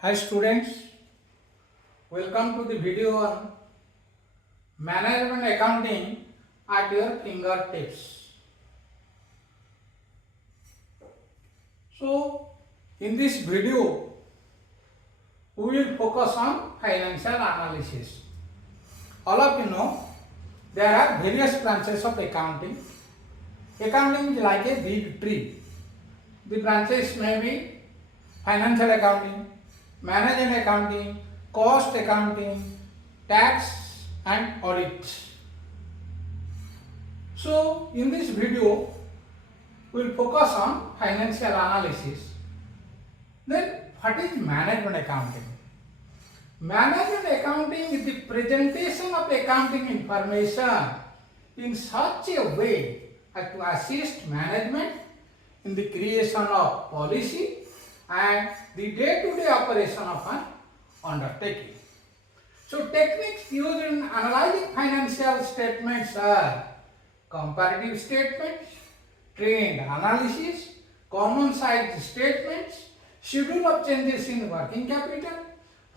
Hi students, welcome to the video on management accounting at your fingertips. So in this video we will focus on financial analysis. All of you know there are various branches of accounting. Accounting is like a big tree. The branches may be financial accounting, management accounting, cost accounting, tax and audit. So in this video we will focus on financial analysis. Then what is management accounting? Management accounting is the presentation of accounting information in such a way as to assist management in the creation of policy and the day-to-day operation of an undertaking. So techniques used in analyzing financial statements are comparative statements, trend analysis, common size statements, schedule of changes in working capital,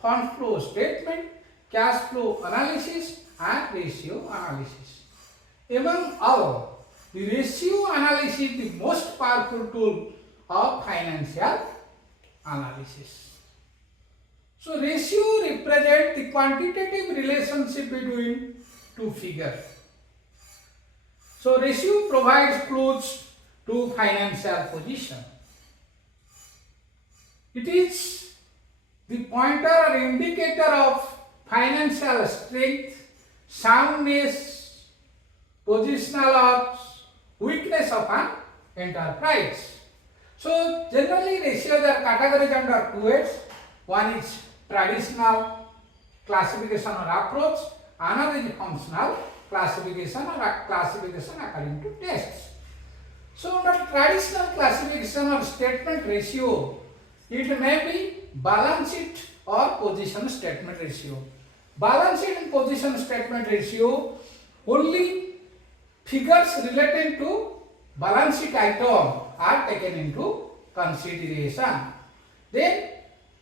fund flow statement, cash flow analysis and ratio analysis. Among all, the ratio analysis is the most powerful tool of financial analysis. So ratio represents the quantitative relationship between two figures. So ratio provides clues to financial position. It is the pointer or indicator of financial strength, soundness, positional or weakness of an enterprise. So generally ratios are categorized under two heads. One is traditional classification or approach, another is functional classification or classification according to tests. So under traditional classification or statement ratio, it may be balance sheet or position statement ratio. Balance sheet and position statement ratio, only figures related to balance sheet item are taken into consideration. Then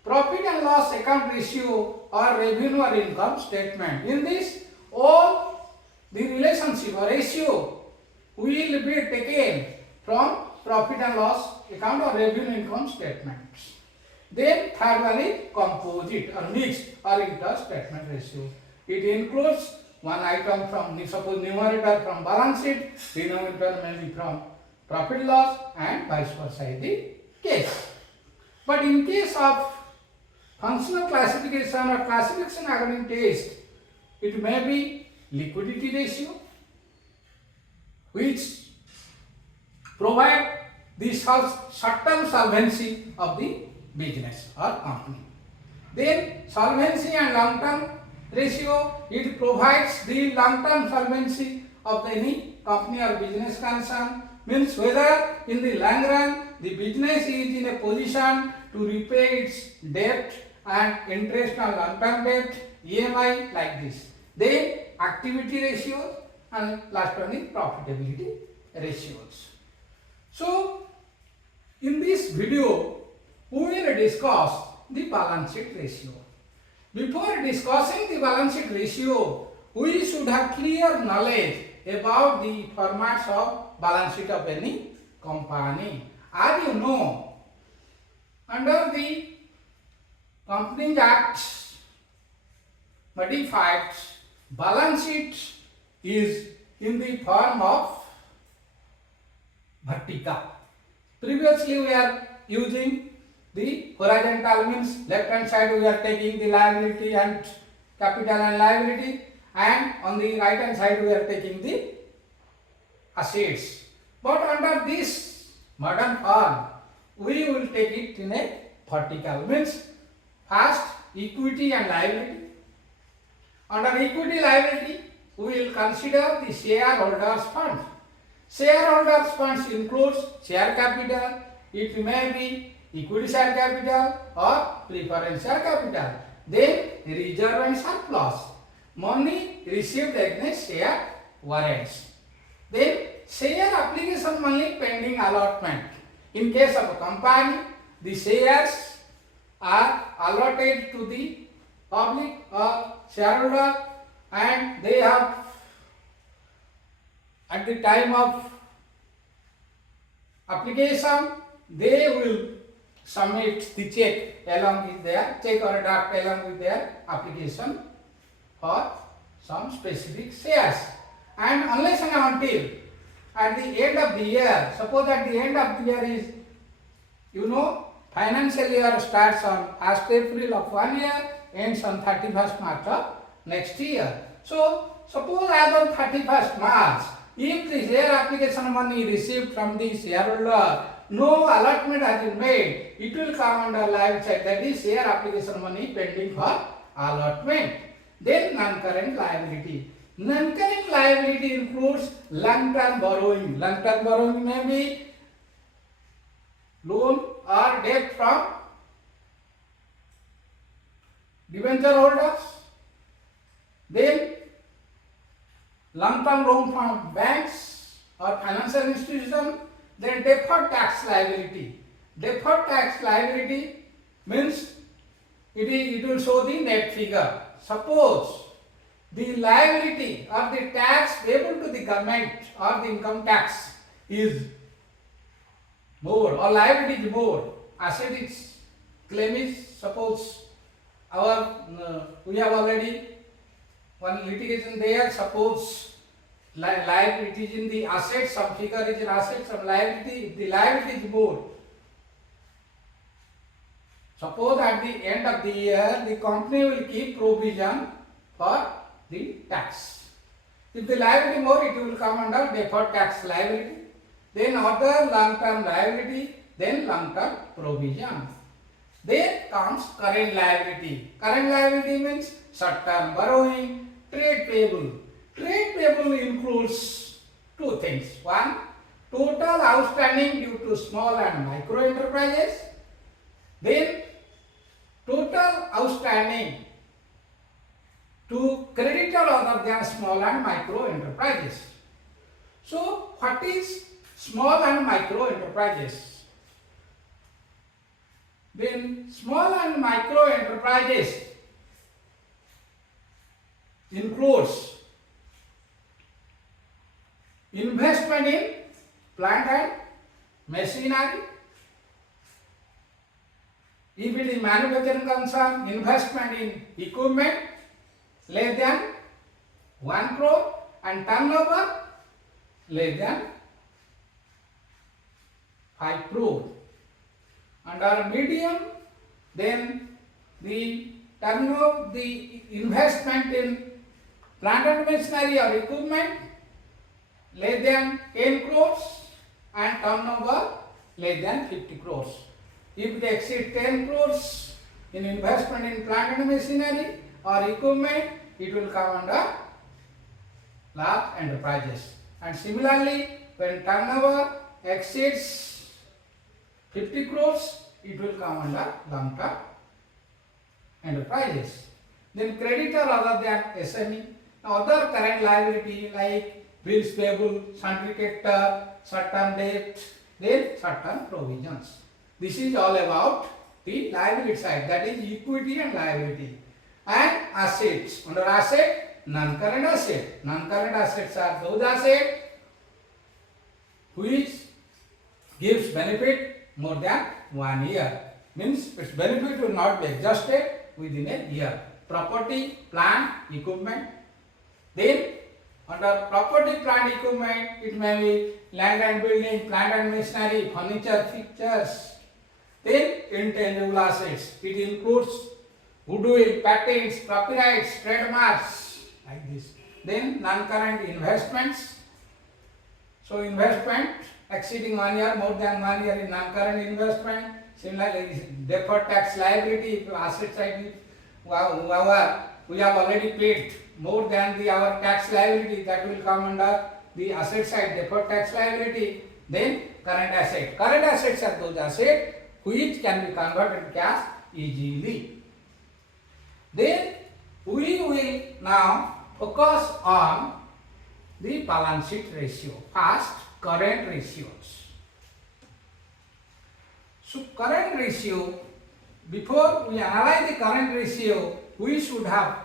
profit and loss account ratio or revenue or income statement. In this, all the relationship or ratio will be taken from profit and loss account or revenue income statements. Then third one is composite or mixed or inter-statement ratio. It includes one item from, suppose numerator from balance sheet, denominator may be from profit loss and vice versa is the case. But in case of functional classification or classification according test, it may be liquidity ratio, which provide the short-term solvency of the business or company. Then solvency and long-term ratio, it provides the long-term solvency of any company or business concern, means whether in the long run the business is in a position to repay its debt and interest on long-term debt, EMI like this. Then activity ratios and last one is profitability ratios. So in this video we will discuss the balance sheet ratio. Before discussing the balance sheet ratio, we should have clear knowledge about the formats of balance sheet of any company. As you know, under the Companies Act modified, balance sheet is in the form of vertical. Previously we are using the horizontal, means left hand side we are taking the liability and capital and liability, and on the right hand side we are taking the assets. But under this modern form we will take it in a vertical, means first equity and liability. Under equity liability we will consider the shareholders funds. Shareholders funds includes share capital, it may be equity share capital or preference share capital. Then reserve and surplus, money received against share warrants. Then share application money pending allotment. In case of a company, the shares are allotted to the public or shareholder, and they have at the time of application they will submit the check along with their check or draft along with their application for some specific shares. And unless and until at the end of the year, suppose at the end of the year is, financial year starts on 1st April of one year, ends on 31st March of next year. So suppose as on 31st March, if the share application money received from the shareholder, no allotment has been made, it will come under liability side, that is share application money pending for allotment. Then non-current liability. Non-current liability includes long-term borrowing. Long-term borrowing may be loan or debt from debenture holders. Then long-term loan from banks or financial institutions. Then deferred tax liability. Deferred tax liability means it will show the net figure. Suppose the liability or the tax payable to the government or the income tax is more, or liability is more, asset is claim is, suppose we have already one litigation there, suppose liability is in the asset, some figure is in asset, some liability, if the liability is more, suppose at the end of the year the company will keep provision for the tax. If the liability more, it will come under deferred tax liability, then other long-term liability, then long-term provision. Then comes current liability. Current liability means short-term borrowing, trade payable. Trade payable includes two things. One, total outstanding due to small and micro enterprises. Then total outstanding to creditor other than small and micro enterprises. So what is small and micro enterprises? Then small and micro enterprises includes investment in plant and machinery. If it is manufacturing concern, investment in equipment less than 1 crore and turnover less than 5 crore. Under medium, then the turnover, the investment in plant and machinery or equipment less than 10 crores and turnover less than 50 crores. If they exceed 10 crores in investment in plant and machinery or equipment, it will come under large enterprises. And similarly, when turnover exceeds 50 crores, it will come under long-term enterprises. Then creditor other than SME, other current liability like bills payable, sundry creditor, short-term debt, then short-term provisions. This is all about the liability side, that is equity and liability. And assets. Under asset, non-current asset. Non-current assets are those assets which gives benefit more than 1 year. Means its benefit will not be exhausted within a year. Property, plant, equipment. Then under property, plant, equipment, it may be land and building, plant and machinery, furniture, fixtures. Then intangible assets. It includes goodwill, patents, copyrights, trademarks, like this. Then non-current investments. So investment exceeding 1 year, more than 1 year in non-current investment. Similarly, deferred tax liability, if asset side we have already paid more than our tax liability, that will come under the asset side, deferred tax liability. Then current asset. Current assets are those assets which can be converted to cash easily. Then we will now focus on the balance sheet ratio. First, current ratios. So current ratio, before we analyze the current ratio, we should have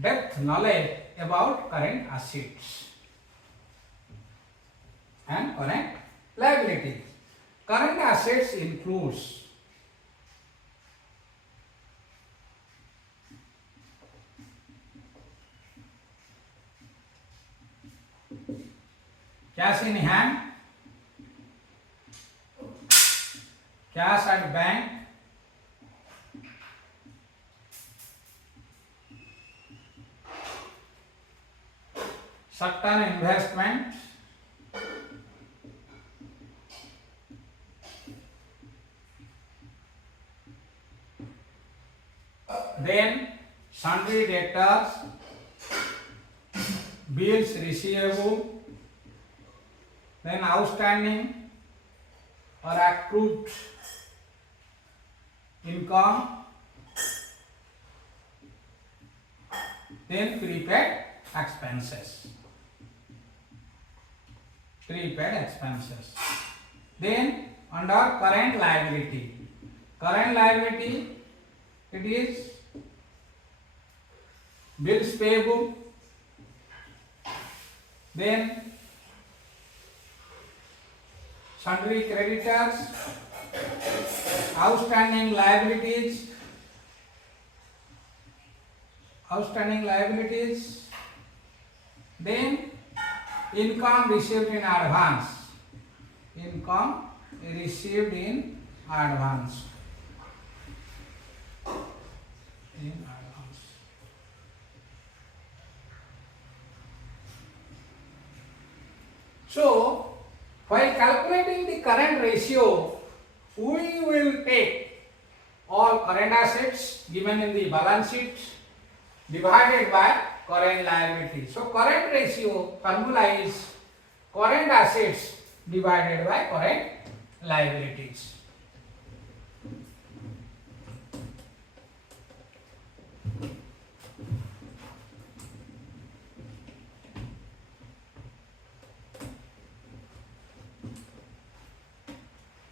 depth knowledge about current assets and current liabilities. Current assets includes cash in hand, cash at bank, short-term investment, then sundry debtors, bills receivable, then outstanding or accrued income, then prepaid expenses. Then under current liability, it is bills payable, then sundry creditors, outstanding liabilities, then income received in advance, So, while calculating the current ratio, we will take all current assets given in the balance sheet divided by current liability. So, current ratio formula is current assets divided by current liabilities.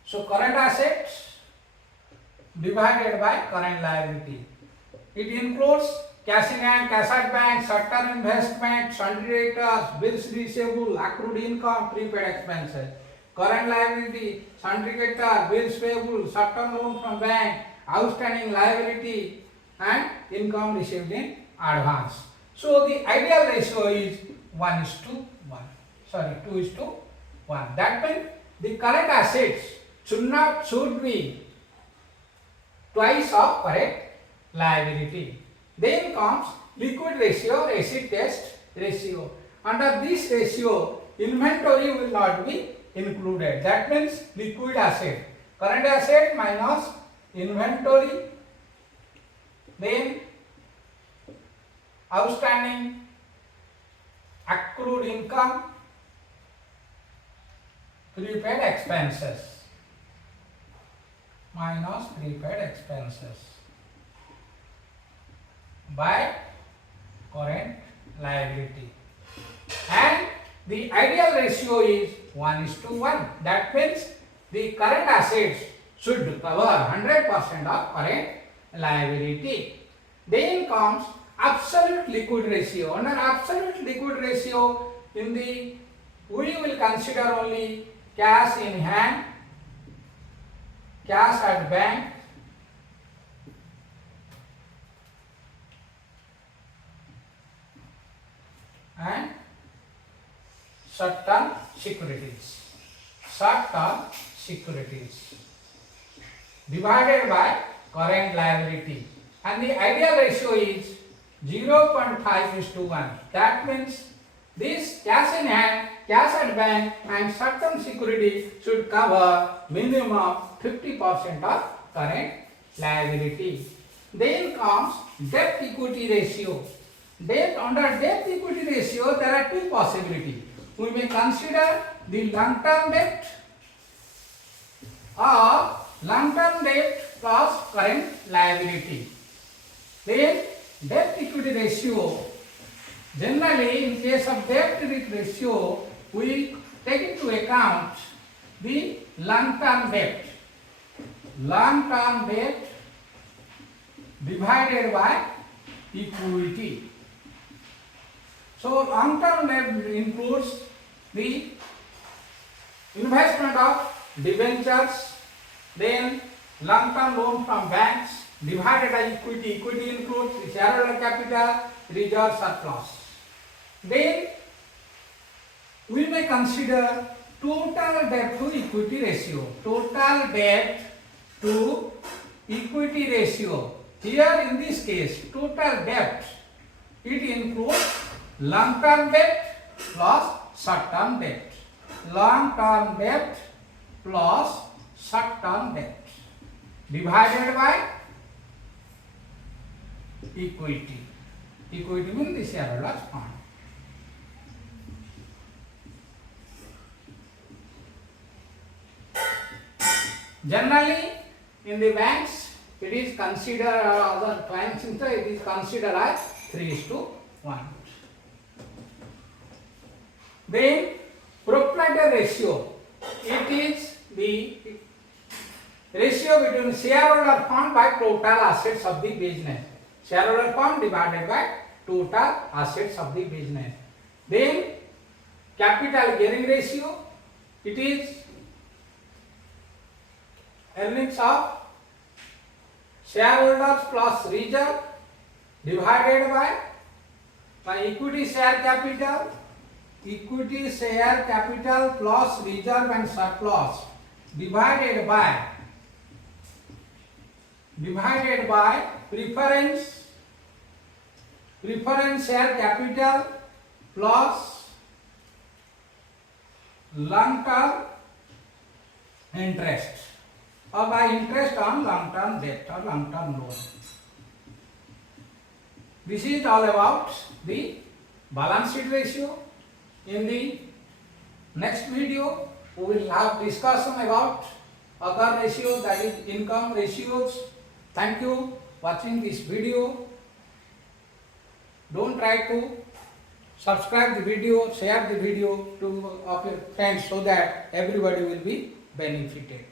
So, current assets divided by current liability. It includes cash in hand, cash at bank, short-term investment, sundry debtors, bills receivable, accrued income, prepaid expenses. Current liability, sundry debtor, bills payable, short-term loan from bank, outstanding liability, and income received in advance. So, the ideal ratio is 1:1. 2:1. That means the current assets should be twice of current liability. Then comes liquid ratio, acid test ratio. Under this ratio, inventory will not be included. That means liquid asset, current asset minus inventory, then outstanding accrued income, prepaid expenses minus prepaid expenses by current liability, and the ideal ratio is 1:1. That means the current assets should cover 100% of current liability. Then comes absolute liquid ratio. Under absolute liquid ratio, we will consider only cash in hand, cash at bank, and short-term securities divided by current liability, and the ideal ratio is 0.5:1. That means this cash in hand, cash at bank, and short-term security should cover minimum 50% of current liability. Then comes debt equity ratio. Under debt equity ratio, there are two possibilities. We may consider the long-term debt or long-term debt plus current liability. Then debt equity ratio, generally in case of debt equity ratio, we take into account the long-term debt. long-term debt divided by equity. So long-term debt includes the investment of debentures, then long-term loan from banks divided by equity. Equity includes the shareholder capital, reserve, surplus. Then we may consider total debt to equity ratio. Total debt to equity ratio. Here in this case, total debt, it includes long-term debt plus short-term debt. Long-term debt plus short-term debt divided by equity. Equity means the shareholders fund. Generally, in the banks, it is considered, or other clients, it is considered as 3:1. Then, proprietor ratio, it is the ratio between shareholder fund by total assets of the business. Shareholder fund divided by total assets of the business. Then, capital gearing ratio, it is earnings of shareholders plus reserve divided by equity share capital. Equity share capital plus reserve and surplus divided by preference share capital plus long-term interest, or by interest on long-term debt or long-term loan. This is all about the balance sheet ratio. In the next video, we will have discussion about other ratios, that is income ratios. Thank you watching this video. Don't try to subscribe the video, share the video to of your friends so that everybody will be benefited.